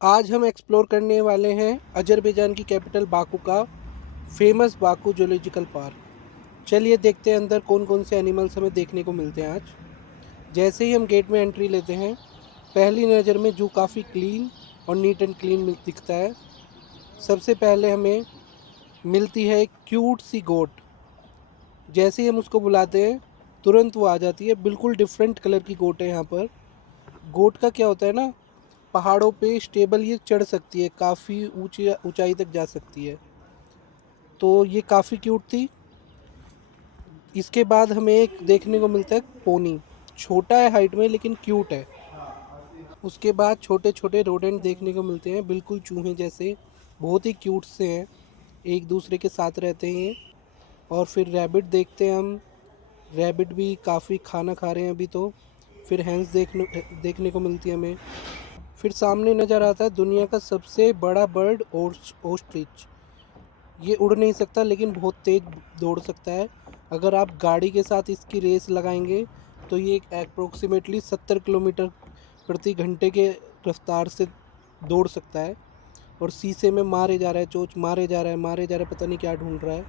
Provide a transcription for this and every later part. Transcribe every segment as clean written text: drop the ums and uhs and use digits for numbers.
आज हम एक्सप्लोर करने वाले हैं अजरबैजान की कैपिटल बाकू का फेमस बाकू जूलॉजिकल पार्क। चलिए देखते हैं अंदर कौन कौन से एनिमल्स हमें देखने को मिलते हैं आज। जैसे ही हम गेट में एंट्री लेते हैं, पहली नज़र में जू काफ़ी क्लीन और नीट एंड क्लीन दिखता है। सबसे पहले हमें मिलती है एक क्यूट सी गोट। जैसे ही हम उसको बुलाते हैं, तुरंत वो आ जाती है। बिल्कुल डिफरेंट कलर की गोट है यहाँ पर। गोट का क्या होता है ना, पहाड़ों पे स्टेबल ये चढ़ सकती है, काफ़ी ऊंची ऊंचाई तक जा सकती है। तो ये काफ़ी क्यूट थी। इसके बाद हमें एक देखने को मिलता है पोनी। छोटा है हाइट में लेकिन क्यूट है। उसके बाद छोटे छोटे रोडेंट देखने को मिलते हैं, बिल्कुल चूहे जैसे, बहुत ही क्यूट से हैं, एक दूसरे के साथ रहते हैं। और फिर रैबिट देखते हैं हम। रैबिट भी काफ़ी खाना खा रहे हैं अभी तो। फिर हैंस देखने को मिलती है हमें। फिर सामने नज़र आता है दुनिया का सबसे बड़ा बर्ड, ओस्ट्रिच। ये उड़ नहीं सकता लेकिन बहुत तेज़ दौड़ सकता है। अगर आप गाड़ी के साथ इसकी रेस लगाएंगे तो ये अप्रोक्सीमेटली 70 किलोमीटर प्रति घंटे के रफ्तार से दौड़ सकता है। और शीशे में मारे जा रहा है, चोंच मारे जा रहा है, मारे जा रहा है, पता नहीं क्या ढूंढ रहा है।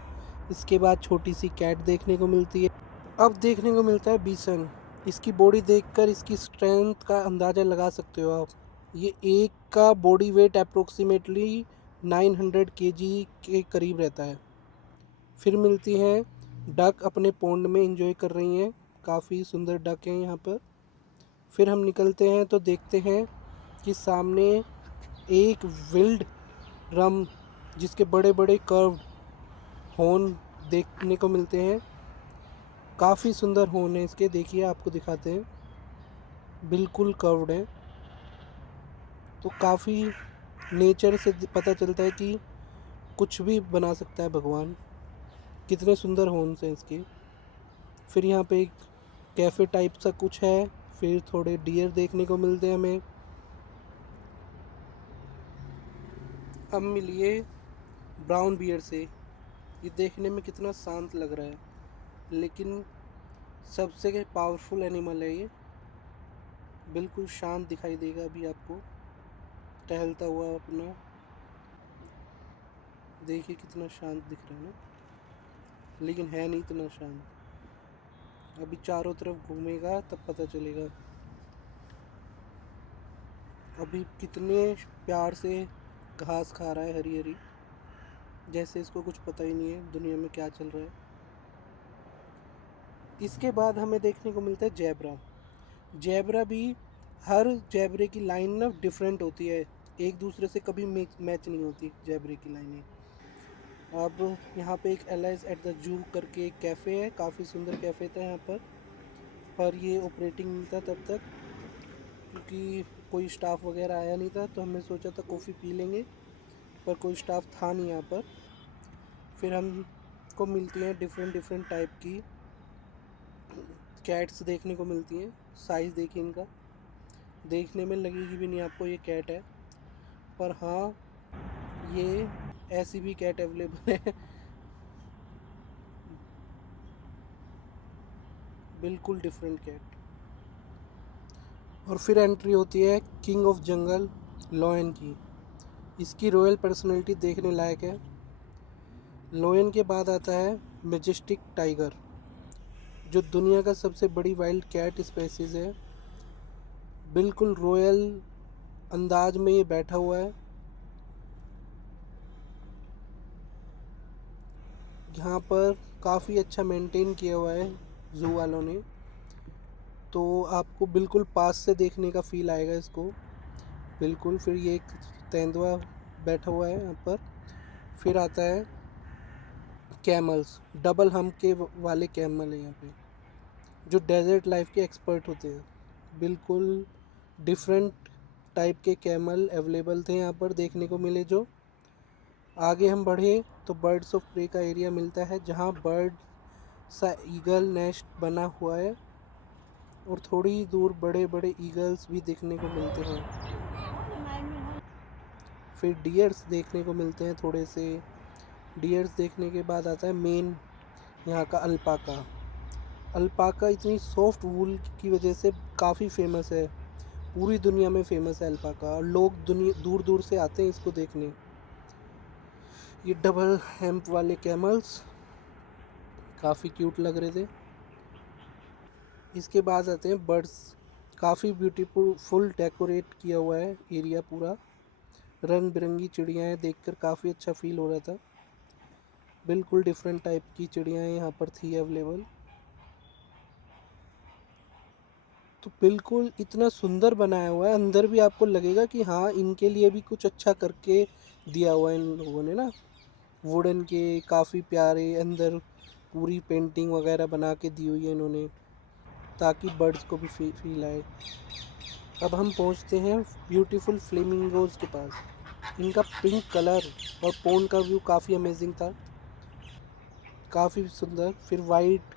इसके बाद छोटी सी कैट देखने को मिलती है। अब देखने को मिलता है बीसन। इसकी बॉडी देखकर इसकी स्ट्रेंथ का अंदाज़ा लगा सकते हो आप। ये एक का बॉडी वेट अप्रोक्सीमेटली 900 केजी के करीब रहता है। फिर मिलती हैं डक, अपने पॉन्ड में एंजॉय कर रही हैं। काफ़ी सुंदर डक हैं यहाँ पर। फिर हम निकलते हैं तो देखते हैं कि सामने एक विल्ड रम, जिसके बड़े बड़े कर्व्ड हॉर्न देखने को मिलते हैं। काफ़ी सुंदर हॉर्न है इसके, देखिए आपको दिखाते हैं, बिल्कुल कर्व्ड है। तो काफ़ी नेचर से पता चलता है कि कुछ भी बना सकता है भगवान। कितने सुंदर हॉर्न्स हैं इसके। फिर यहाँ पे एक कैफ़े टाइप सा कुछ है। फिर थोड़े डियर देखने को मिलते हैं हमें। अब मिलिए ब्राउन बियर से। ये देखने में कितना शांत लग रहा है, लेकिन सबसे पावरफुल एनिमल है ये। बिल्कुल शांत दिखाई देगा अभी आपको, टहलता हुआ अपना। देखिए कितना शांत दिख रहा है ना, लेकिन है नहीं इतना शांत। अभी चारों तरफ घूमेगा तब पता चलेगा। अभी कितने प्यार से घास खा रहा है, हरी हरी, जैसे इसको कुछ पता ही नहीं है दुनिया में क्या चल रहा है। इसके बाद हमें देखने को मिलता है जैबरा। जैबरा भी, हर जैबरे की लाइन ना डिफरेंट होती है, एक दूसरे से कभी मैच नहीं होती जैबरे की लाइनें। अब यहाँ पे एक एलाइज एट द जू करके एक कैफ़े है, काफ़ी सुंदर कैफ़े था यहाँ पर ये ऑपरेटिंग नहीं था तब तक, क्योंकि कोई स्टाफ वगैरह आया नहीं था। तो हमने सोचा था कॉफ़ी पी लेंगे, पर कोई स्टाफ था नहीं यहाँ पर। फिर हमको मिलती हैं डिफरेंट डिफरेंट टाइप की कैट्स देखने को मिलती हैं। साइज़ देखिए इनका, देखने में लगेगी भी नहीं आपको ये कैट है, पर हाँ, ये ऐसी भी कैट अवेलेबल है। बिल्कुल डिफरेंट कैट। और फिर एंट्री होती है किंग ऑफ जंगल लॉयन की। इसकी रॉयल पर्सनैलिटी देखने लायक है। लॉयन के बाद आता है मैजेस्टिक टाइगर, जो दुनिया का सबसे बड़ी वाइल्ड कैट स्पेसीज़ है। बिल्कुल रॉयल अंदाज में ये बैठा हुआ है। यहाँ पर काफ़ी अच्छा मेंटेन किया हुआ है ज़ू वालों ने, तो आपको बिल्कुल पास से देखने का फ़ील आएगा इसको, बिल्कुल। फिर ये एक तेंदुआ बैठा हुआ है यहाँ पर। फिर आता है कैमल्स, डबल हम के वाले कैमल है यहाँ पे, जो डेजर्ट लाइफ के एक्सपर्ट होते हैं। बिल्कुल डिफरेंट टाइप के कैमल अवेलेबल थे यहाँ पर, देखने को मिले। जो आगे हम बढ़े तो बर्ड्स ऑफ प्रे का एरिया मिलता है, जहाँ बर्ड सा ईगल नेस्ट बना हुआ है, और थोड़ी दूर बड़े बड़े ईगल्स भी देखने को मिलते हैं। फिर डियर्स देखने को मिलते हैं थोड़े से। डियर्स देखने के बाद आता है मेन यहाँ का अल्पाका। अल्पाका इतनी सॉफ्ट वूल की वजह से काफ़ी फेमस है पूरी दुनिया में फेमस है अल्पाका, और लोग दुनिया दूर दूर से आते हैं इसको देखने। ये डबल हैम्प वाले कैमल्स काफ़ी क्यूट लग रहे थे। इसके बाद आते हैं बर्ड्स। काफ़ी ब्यूटीफुल फुल डेकोरेट किया हुआ है एरिया पूरा, रंग बिरंगी चिड़ियाँ हैं, देखकर काफ़ी अच्छा फील हो रहा था। बिल्कुल डिफरेंट टाइप की चिड़ियाँ यहाँ पर थी अवेलेबल। तो बिल्कुल इतना सुंदर बनाया हुआ है, अंदर भी आपको लगेगा कि हाँ इनके लिए भी कुछ अच्छा करके दिया हुआ है इन लोगों ने ना। वुडन के काफ़ी प्यारे अंदर पूरी पेंटिंग वगैरह बना के दी हुई है इन्होंने, ताकि बर्ड्स को भी फील आए। अब हम पहुंचते हैं ब्यूटीफुल फ्लेमिंगोज के पास। इनका पिंक कलर और पोन का व्यू काफ़ी अमेजिंग था, काफ़ी सुंदर। फिर वाइट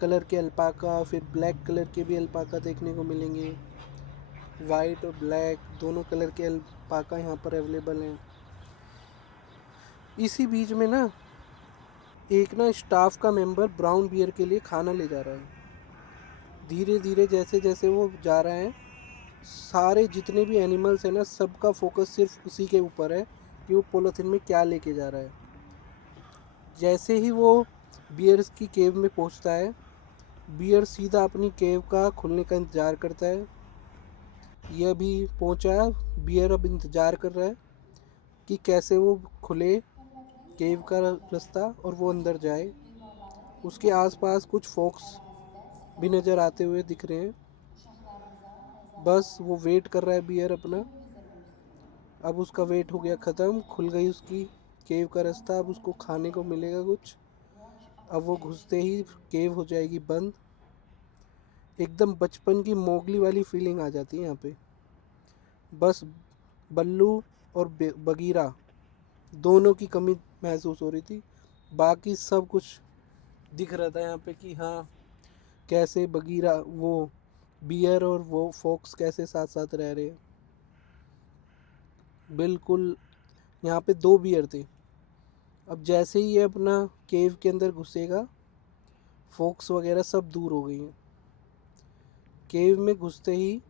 कलर के अल्पाका, फिर ब्लैक कलर के भी अल्पाका देखने को मिलेंगे। वाइट और ब्लैक दोनों कलर के अल्पाका यहाँ पर अवेलेबल हैं। इसी बीच में ना एक ना स्टाफ का मेंबर ब्राउन बियर के लिए खाना ले जा रहा है। धीरे धीरे जैसे जैसे वो जा रहा है, सारे जितने भी एनिमल्स हैं ना, सबका फोकस सिर्फ उसी के ऊपर है कि वो पॉलीथिन में क्या लेके जा रहा है। जैसे ही वो बियर्स की केव में पहुंचता है, बियर सीधा अपनी केव का खुलने का इंतज़ार करता है। यह भी पहुंचा, बियर अब इंतज़ार कर रहा है कि कैसे वो खुले केव का रास्ता और वो अंदर जाए। उसके आसपास कुछ फॉक्स भी नज़र आते हुए दिख रहे हैं। बस वो वेट कर रहा है बियर अपना। अब उसका वेट हो गया ख़त्म, खुल गई उसकी केव का रास्ता। अब उसको खाने को मिलेगा कुछ। अब वो घुसते ही केव हो जाएगी बंद। एकदम बचपन की मोगली वाली फीलिंग आ जाती है यहाँ पे। बस बल्लू और बगीरा दोनों की कमी महसूस हो रही थी, बाकी सब कुछ दिख रहा था यहाँ पे कि हाँ कैसे बगीरा वो बियर और वो फॉक्स कैसे साथ साथ रह रहे हैं। बिल्कुल यहाँ पे दो बियर थे। अब जैसे ही ये अपना केव के अंदर घुसेगा, फॉक्स वगैरह सब दूर हो गई हैं। केव में घुसते ही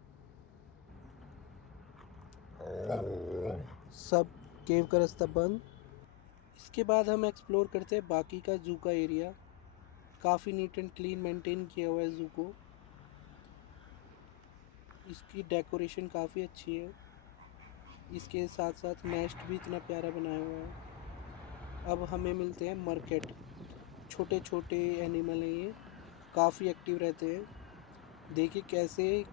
सब केव का रास्ता बंद। इसके बाद हम एक्सप्लोर करते हैं बाकी का जू का एरिया। काफ़ी नीट एंड क्लीन मेंटेन किया हुआ है जू को। इसकी डेकोरेशन काफ़ी अच्छी है। इसके साथ साथ नेस्ट भी इतना प्यारा बनाया हुआ है। अब हमें मिलते हैं मर्केट। छोटे छोटे एनिमल हैं ये, काफ़ी एक्टिव रहते हैं। देखिए कैसे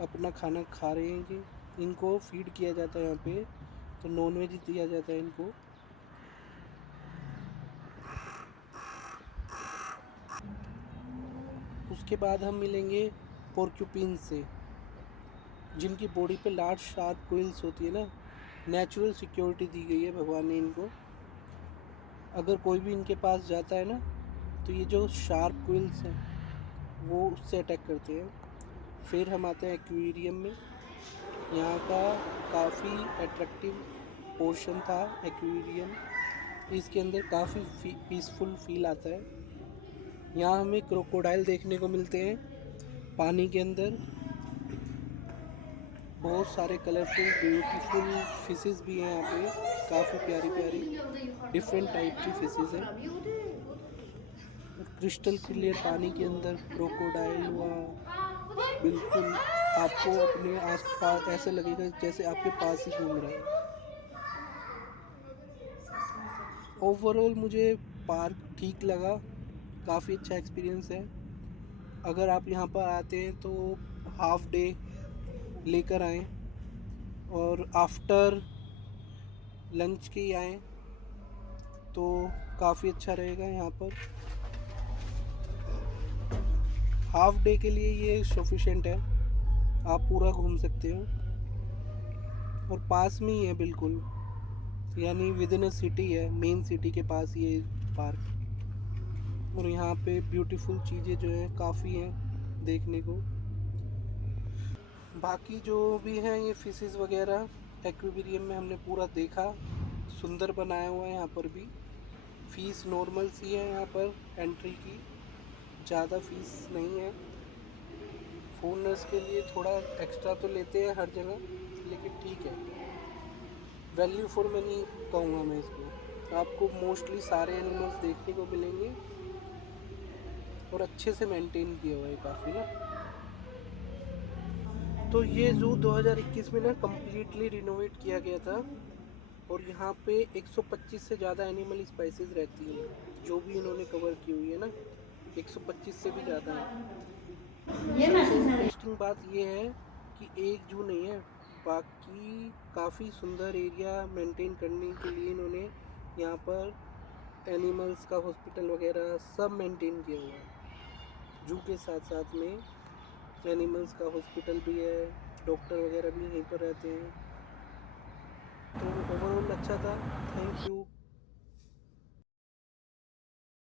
अपना खाना खा रहे हैं ये। इनको फीड किया जाता है यहाँ पे, तो नॉनवेज दिया जाता है इनको। उसके बाद हम मिलेंगे पोर्क्यूपिन से, जिनकी बॉडी पे लार्ज शार्प क्विल्स होती है ना। नेचुरल सिक्योरिटी दी गई है भगवान ने इनको। अगर कोई भी इनके पास जाता है ना, तो ये जो शार्प क्विल्स हैं वो उससे अटैक करते हैं। फिर हम आते हैं एक्वेरियम में। यहाँ का काफ़ी अट्रैक्टिव पोर्शन था एक्वेरियम। इसके अंदर काफ़ी पीसफुल फील आता है। यहाँ हमें क्रोकोडाइल देखने को मिलते हैं पानी के अंदर। बहुत सारे कलरफुल ब्यूटीफुल फिशेस भी हैं यहाँ पे, काफ़ी प्यारी प्यारी डिफरेंट टाइप की फिशेस हैं। क्रिस्टल क्लियर पानी के अंदर क्रोकोडाइल हुआ, बिल्कुल आपको अपने आसपास ऐसा लगेगा जैसे आपके पास ही घूम रहा है। ओवरऑल मुझे पार्क ठीक लगा, काफ़ी अच्छा एक्सपीरियंस है। अगर आप यहाँ पर आते हैं तो हाफ डे लेकर आएँ, और आफ्टर लंच के ही आएँ तो काफ़ी अच्छा रहेगा। यहाँ पर हाफ डे के लिए ये सफिशेंट है, आप पूरा घूम सकते हो। और पास में ही है बिल्कुल, यानी विद इन अ सिटी है, मेन सिटी के पास ये पार्क। और यहाँ पे ब्यूटीफुल चीज़ें जो हैं काफ़ी हैं देखने को। बाकी जो भी हैं ये फिशेस वगैरह एक्वेरियम में हमने पूरा देखा, सुंदर बनाया हुआ है। यहाँ पर भी फ़ीस नॉर्मल सी है यहाँ पर एंट्री की, ज़्यादा फीस नहीं है। फॉरेनर्स के लिए थोड़ा एक्स्ट्रा तो लेते हैं हर जगह, लेकिन ठीक है, वैल्यू फॉर मनी कहूँगा मैं इसको। आपको मोस्टली सारे एनिमल्स देखने को मिलेंगे और अच्छे से मेंटेन किया हुआ है काफ़ी ना। तो ये ज़ू 2021 में ना कम्प्लीटली रिनोवेट किया गया था और यहाँ पे 125 से ज़्यादा एनिमल स्पाइसीज रहती हैं, जो भी इन्होंने कवर की हुई है ना, 125 से भी ज़्यादा है। सबसे इंटरेस्टिंग बात ये है कि एक जू नहीं है, बाकी काफ़ी सुंदर एरिया मेंटेन करने के लिए इन्होंने यहाँ पर एनिमल्स का हॉस्पिटल वगैरह सब मेंटेन किया हुआ है। जू के साथ साथ में एनिमल्स का हॉस्पिटल भी है, डॉक्टर वगैरह भी यहीं पर रहते हैं। तो ओवरऑल अच्छा था। Thank you.